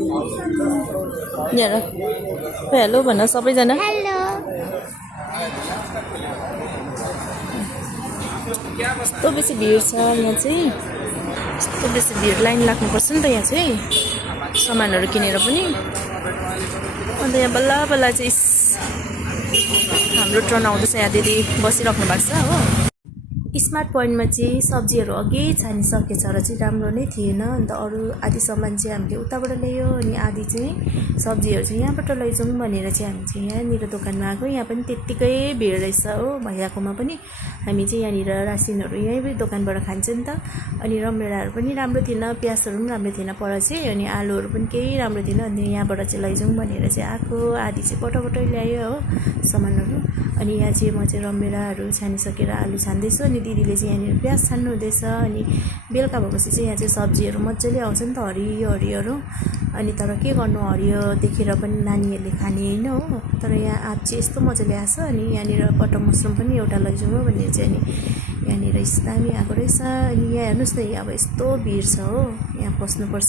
यहाँ हेलो भन सबैजना। हेलो। यस्तो बेसी भिड छ यहाँ चाहिँ, यस्तो बेसी भिड, लाइन लाग्नुपर्छ नि त यहाँ चाहिँ सामानहरू किनेर पनि। अन्त यहाँ बल्ल बल्ल चाहिँ हाम्रो टर्न आउँदैछ। यहाँ दिदी बसिराख्नु भएको छ हो। स्मार्ट पोइन्टमा चाहिँ सब्जीहरू अघि छानिसकेछ र चाहिँ राम्रो नै थिएन। अन्त अरू आधी सामान चाहिँ हामीले उताबाट ल्यायो अनि आधी चाहिँ सब्जीहरू चाहिँ यहाँबाट लैजाउँ भनेर चाहिँ हामी चाहिँ यहाँनिर दोकानमा आएको। यहाँ पनि त्यत्तिकै भिड रहेछ हो भैयाकोमा पनि। हामी चाहिँ यहाँनिर रासिनहरू यहीँ दोकानबाट खान्छ नि त। अनि रमभेडाहरू पनि राम्रो थिएन, प्याजहरू पनि राम्रो थिएन पर चाहिँ, अनि आलुहरू पनि केही राम्रो थिएन। अनि यहाँबाट चाहिँ लैजाउँ भनेर चाहिँ आएको। आधी चाहिँ पटपटै ल्यायो हो सामानहरू। अनि यहाँ चाहिँ म चाहिँ रमभेडाहरू छानिसकेर आलु छान्दैछु अनि दिदीले चाहिँ यहाँनिर प्याज छान्नु हुँदैछ। अनि बेलुका भएपछि चाहिँ यहाँ चाहिँ सब्जीहरू मजाले आउँछ नि त, हरियो हरियोहरू। अनि तर के गर्नु, हरियो देखेर पनि नानीहरूले खाने होइन हो। तर यहाँ आँप चाहिँ यस्तो मजाले आएको छ। अनि यहाँनिर बटर मसरुम पनि एउटा लैजाउँ हो भनेर चाहिँ अनि यहाँनिर दामी आएको रहेछ। अनि यहाँ हेर्नुहोस् न, अब यस्तो भिड छ हो, यहाँ पस्नुपर्छ।